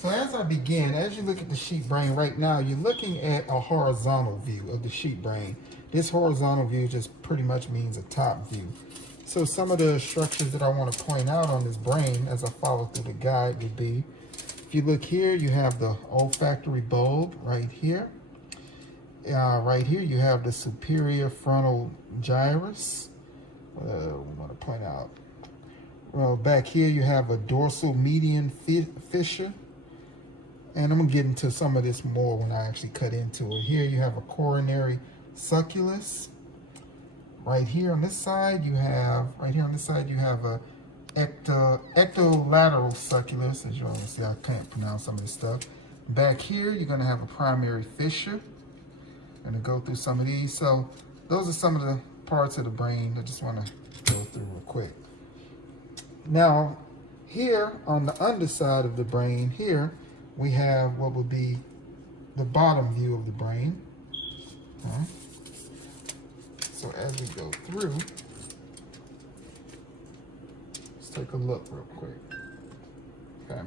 So as I begin, as you look at the sheep brain right now, you're looking at a horizontal view of the sheep brain. This horizontal view just pretty much means a top view. So some of the structures that I want to point out on this brain as I follow through the guide would be, if you look here, you have the olfactory bulb right here. Right here, you have the superior frontal gyrus. We want to point out. Well, back here, you have a dorsal median fissure. And I'm going to get into some of this more when I actually cut into it. Here you have a coronary sulcus. Right here on this side, you have a ectolateral sulcus. As you all see, I can't pronounce some of this stuff. Back here, you're going to have a primary fissure. I'm going to go through some of these. So those are some of the parts of the brain I just want to go through real quick. Now, here on the underside of the brain, here, we have what would be the bottom view of the brain. Okay. So as we go through, let's take a look real quick. Okay.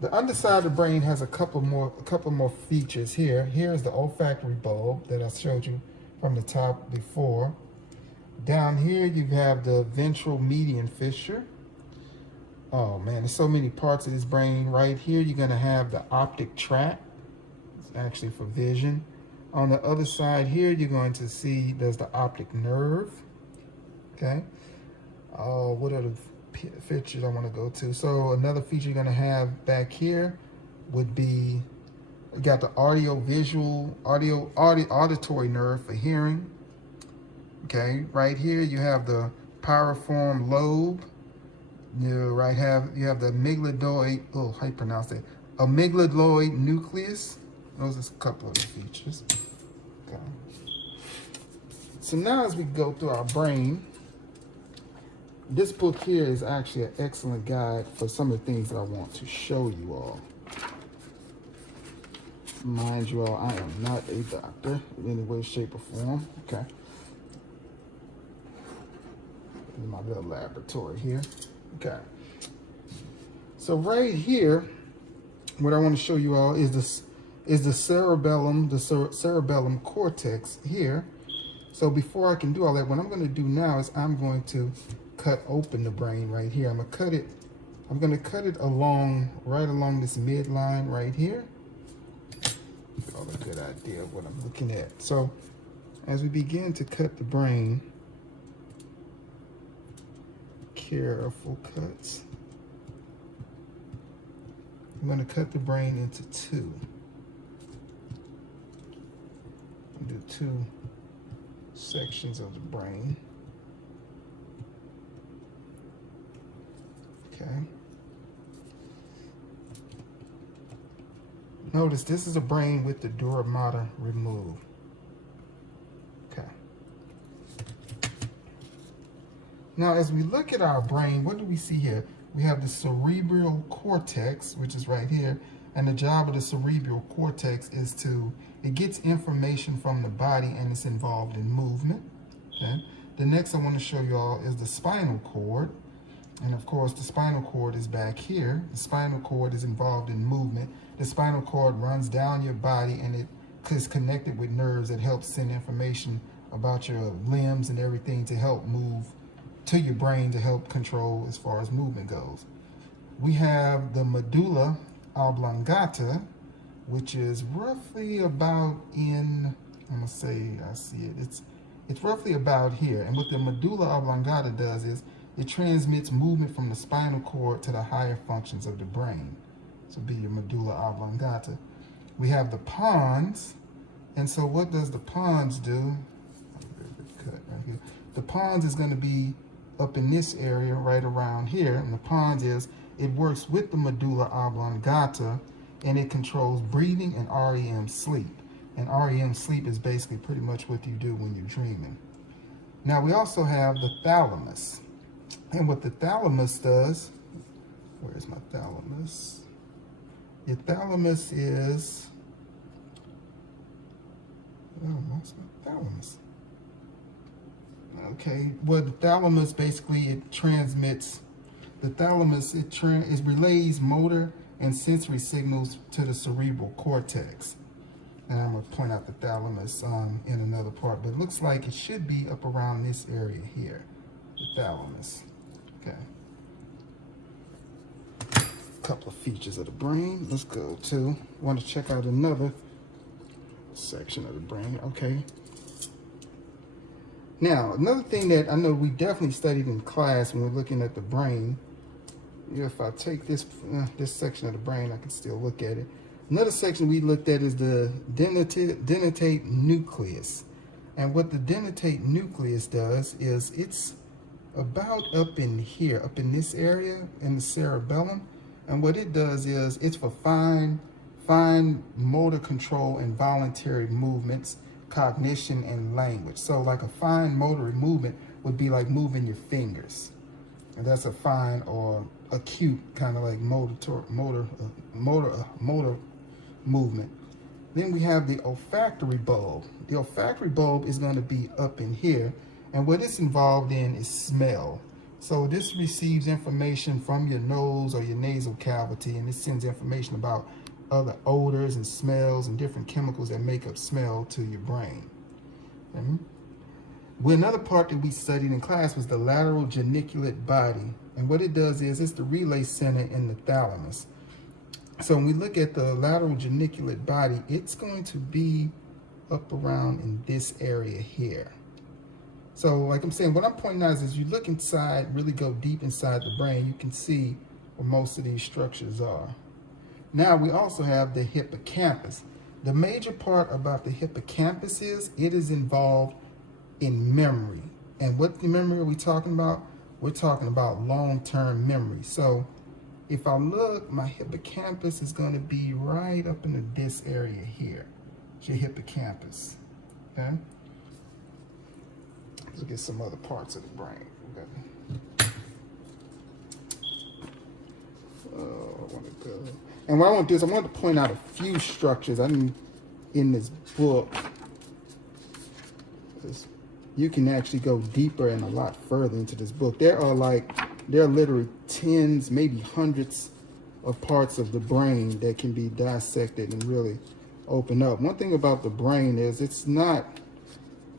The underside of the brain has a couple more features here. Here's the olfactory bulb that I showed you from the top before. Down here you have the ventral median fissure. Oh man, there's so many parts of this brain. Right here, you're gonna have the optic tract. It's actually for vision. On the other side here, you're going to see there's the optic nerve. Okay. What other features I want to go to? So another feature you're gonna have back here would be, you got the auditory nerve for hearing. Okay. Right here, you have the piriform lobe. You have the amygdaloid, how you pronounce it? Amygdaloid nucleus. Those are a couple of the features. Okay. So now as we go through our brain, this book here is actually an excellent guide for some of the things that I want to show you all. Mind you all, I am not a doctor in any way, shape, or form. Okay. In my little laboratory here. Okay. So right here, what I want to show you all is the cerebellum cortex here. So before I can do all that, what I'm going to do now is I'm going to cut open the brain right here. I'm going to cut it right along this midline right here. Get all a good idea of what I'm looking at. So as we begin to cut the brain, careful cuts. I'm going to cut the brain into two. I'll do two sections of the brain. Okay. Notice this is a brain with the dura mater removed. Okay. Now, as we look at our brain, what do we see here? We have the cerebral cortex, which is right here. And the job of the cerebral cortex is it gets information from the body and it's involved in movement. Okay. The next I want to show you all is the spinal cord. And of course, the spinal cord is back here. The spinal cord is involved in movement. The spinal cord runs down your body and it is connected with nerves that help send information about your limbs and everything to help move to your brain to help control as far as movement goes. We have the medulla oblongata, which is roughly about in, I'm gonna say, I see it. It's roughly about here. And what the medulla oblongata does is it transmits movement from the spinal cord to the higher functions of the brain. This would be your medulla oblongata. We have the pons, and so what does the pons do? The pons is going to be up in this area right around here, and the pons it works with the medulla oblongata, and it controls breathing and REM sleep. And REM sleep is basically pretty much what you do when you're dreaming. Now we also have the thalamus. And what the thalamus does, where's my thalamus? Your thalamus is, oh, what's my thalamus? Okay, well, the thalamus basically, it transmits, the thalamus, it relays motor and sensory signals to the cerebral cortex. And I'm going to point out the thalamus in another part, but it looks like it should be up around this area here, the thalamus. Okay. A couple of features of the brain. Let's go to, want to check out another section of the brain. Okay. Now, another thing that I know we definitely studied in class when we're looking at the brain, if I take this section of the brain, I can still look at it. Another section we looked at is the dentate nucleus. And what the dentate nucleus does is it's about up in here, up in this area, in the cerebellum. And what it does is it's for fine motor control and voluntary movements, cognition, and language. So like a fine motor movement would be like moving your fingers. And that's a fine or acute kind of like motor movement. Then we have the olfactory bulb. The olfactory bulb is going to be up in here, and what it's involved in is smell. So this receives information from your nose or your nasal cavity, and it sends information about other odors and smells and different chemicals that make up smell to your brain. Well, another part that we studied in class was the lateral geniculate body, and what it does is it's the relay center in the thalamus. So when we look at the lateral geniculate body, it's going to be up around in this area here. So like I'm saying, what I'm pointing out is you look inside, really go deep inside the brain, you can see where most of these structures are. Now we also have the hippocampus. The major part about the hippocampus is it is involved in memory. And what memory are we talking about? We're talking about long-term memory. So if I look, my hippocampus is going to be right up into this area here. It's your hippocampus. Okay? Let's look at some other parts of the brain. Okay. I want to go. And what I want to do is I want to point out a few structures in this book. You can actually go deeper and a lot further into this book. There are literally tens, maybe hundreds of parts of the brain that can be dissected and really open up. One thing about the brain is it's not,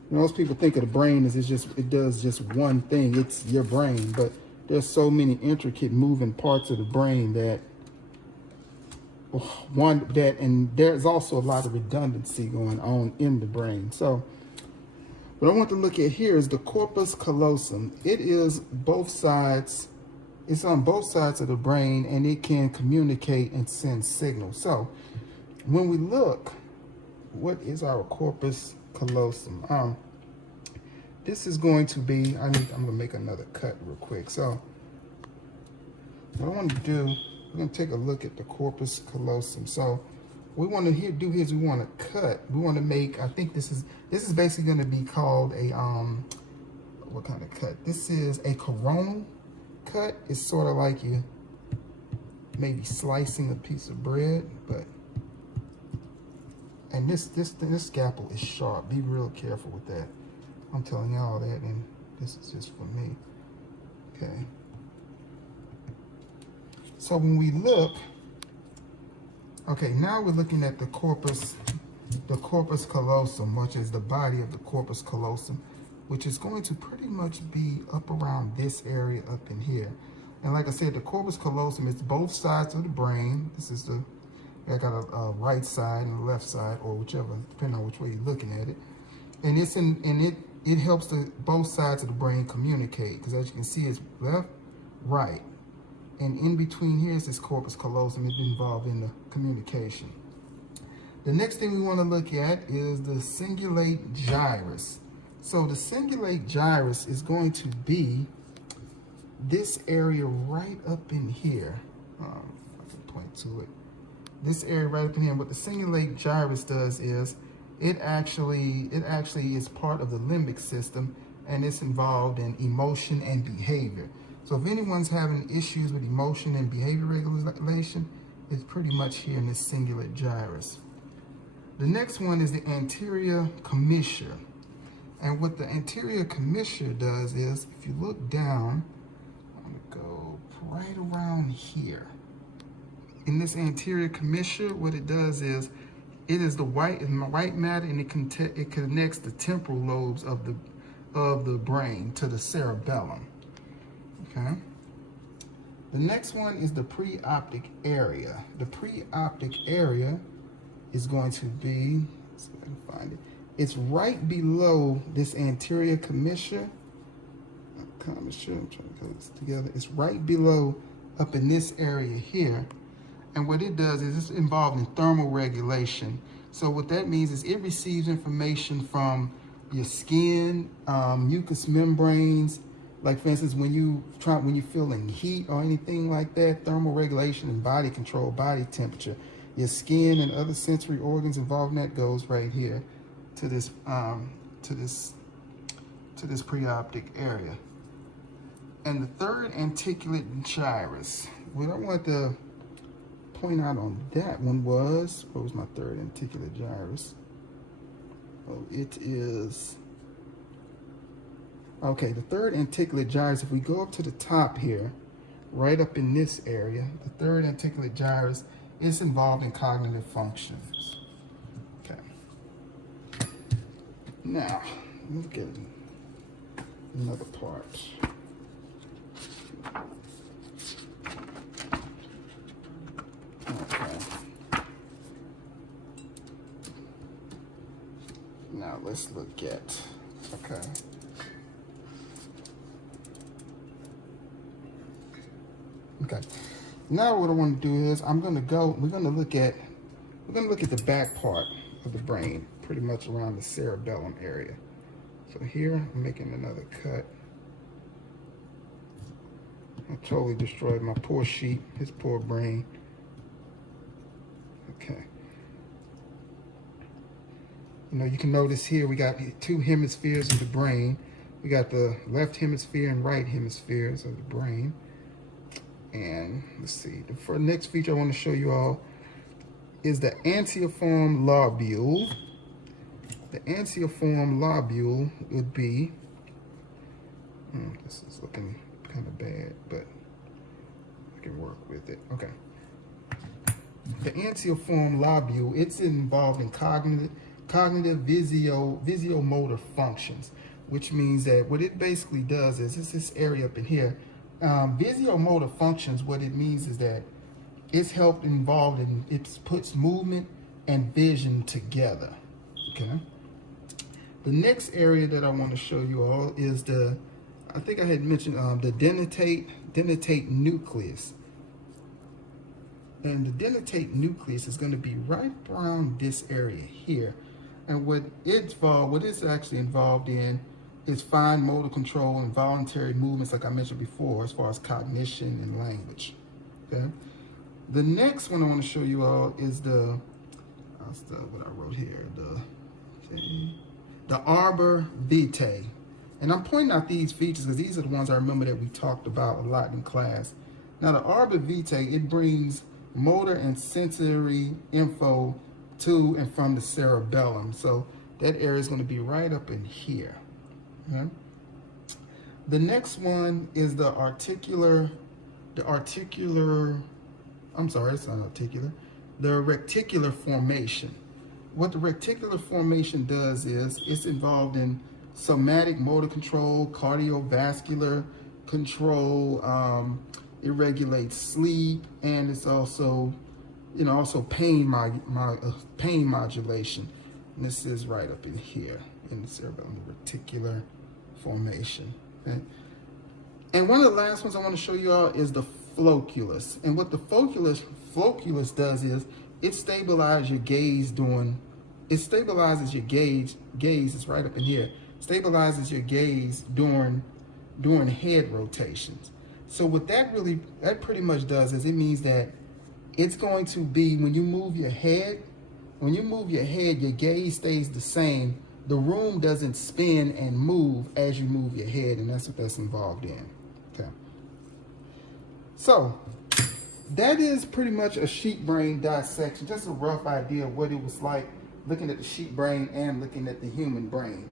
most people think of the brain as it does just one thing. It's your brain, but there's so many intricate moving parts of the brain and there's also a lot of redundancy going on in the brain. So what I want to look at here is the corpus callosum. It is both sides, it's on both sides of the brain, and it can communicate and send signals. So when we look, what is our corpus callosum? This is going to be, I'm going to make another cut real quick. So what I want to do, we're going to take a look at the corpus callosum. So what we want to do here is we want to cut. We want to make, I think this is basically going to be called a, what kind of cut? This is a coronal cut. It's sort of like you maybe slicing a piece of bread, but, and this scalpel is sharp. Be real careful with that. I'm telling y'all that, and this is just for me. Okay. So when we look, okay, now we're looking at the corpus callosum, which is the body of the corpus callosum, which is going to pretty much be up around this area up in here. And like I said, the corpus callosum is both sides of the brain. This is I got a right side and a left side, or whichever, depending on which way you're looking at it. And it helps both sides of the brain communicate, because as you can see, it's left, right. And in between here is this corpus callosum. It's involved in the communication. The next thing we want to look at is the cingulate gyrus. So the cingulate gyrus is going to be this area right up in here. I can point to it. This area right up in here. What the cingulate gyrus does is it actually is part of the limbic system, and it's involved in emotion and behavior. So if anyone's having issues with emotion and behavior regulation, it's pretty much here in this cingulate gyrus. The next one is the anterior commissure. And what the anterior commissure does is, if you look down, I'm gonna go right around here. in this anterior commissure, what it does is, it is the white matter, and it connects the temporal lobes of the brain to the cerebellum. Okay. The next one is the preoptic area. The preoptic area is going to be, let's see if I can find it. It's right below this anterior commissure. I'm trying to put this together. It's right below, up in this area here. And what it does is it's involved in thermal regulation. So what that means is it receives information from your skin, mucous membranes. Like for instance, when you're feeling heat or anything like that, thermal regulation and body control, body temperature, your skin and other sensory organs involved in that goes right here to this preoptic area. And the third articulate gyrus. What I want to point out on that one was, what was my third articulate gyrus? Oh, it is, okay, the third articulate gyrus, if we go up to the top here, right up in this area, the third articulate gyrus is involved in cognitive functions. Okay. Now, look at another part. Okay. Now let's look at, okay. Okay. Now what I want to do is we're going to look at the back part of the brain, pretty much around the cerebellum area. So here I'm making another cut. I totally destroyed my poor sheep, his poor brain. Okay. You know, you can notice here we got two hemispheres of the brain. We got the left hemisphere and right hemispheres of the brain. And let's see, the next feature I want to show you all is the antiform lobule. The antiform lobule would be, this is looking kind of bad, but I can work with it. Okay. The antiform lobule, it's involved in cognitive visio-motor functions, which means that what it basically does is, it's this area up in here. Visio-motor functions, what it means is that it's it puts movement and vision together. Okay. The next area that I want to show you all is I think I had mentioned the dentate nucleus. And the dentate nucleus is going to be right around this area here. And what it's actually involved in is fine motor control and voluntary movements, like I mentioned before, as far as cognition and language. Okay. The next one I want to show you all is what I wrote here, the arbor vitae. And I'm pointing out these features because these are the ones I remember that we talked about a lot in class. Now, the arbor vitae, it brings motor and sensory info to and from the cerebellum. So that area is going to be right up in here. Okay. The next one is the reticular formation. What the reticular formation does is it's involved in somatic motor control, cardiovascular control. It regulates sleep, and it's also, pain modulation. And this is right up in here in the cerebellum, the reticular formation. Okay? And one of the last ones I want to show you all is the flocculus. And what the flocculus does is it stabilizes your gaze is right up in here. Stabilizes your gaze during head rotations. So what that pretty much does is it means that it's going to be, when you move your head, your gaze stays the same. The room doesn't spin and move as you move your head, and that's what that's involved in. Okay. So that is pretty much a sheep brain dissection, just a rough idea of what it was like looking at the sheep brain and looking at the human brain.